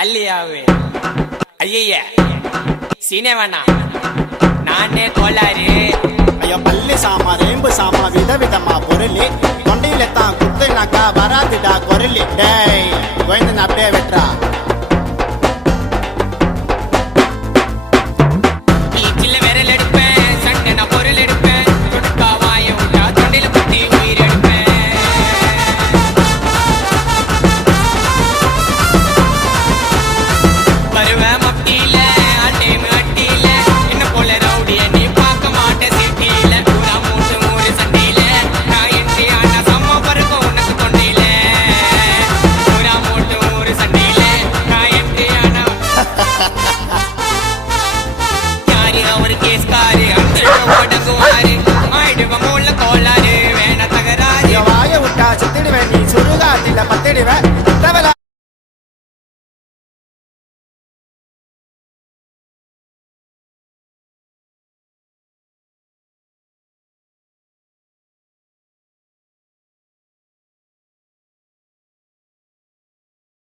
ஜாலியாவே ஐய சீனே வேணா நானே கோளாறு. ஐயோ பள்ளி சாமா ரேம்பு சாமா விதவிதமா பொருளி தொண்டையில தான் குத்துனாக்கா வராதுடா குரலி. டேய் கோயந்தன் அப்படியே வெட்டுறா. பீச்சில் விரல் எடுப்பேன், சண்டை நான் பொருள் எடுப்பேன், தொடுக்கா வாய விட்டா தொண்டையில குத்தி உயிர் எடுப்பேன். வருவேன் மப்டியில அட்டேமு அட்டியில என்ன போல ரவுடிய நீ பார்க்க மாட்டே சிட்டியில. பூரா மூட்டு மூணு சண்டையில நான் என்ட்ரி ஆனா சம்மா பருக்கும் உனக்கு தொண்டையில. பூரா மூட்டு மூணு சண்டையில நான் என்ட்ரி ஆனா யாரு அவரு கேஸ்காரு அந்த ஓடங்குவாரு ஆயிடுவ மூல கோளாறு வேண தகராறு. வாய விட்டா சுத்திடுவேன் நீ சுடுகாட்டில பத்திடுவேன்.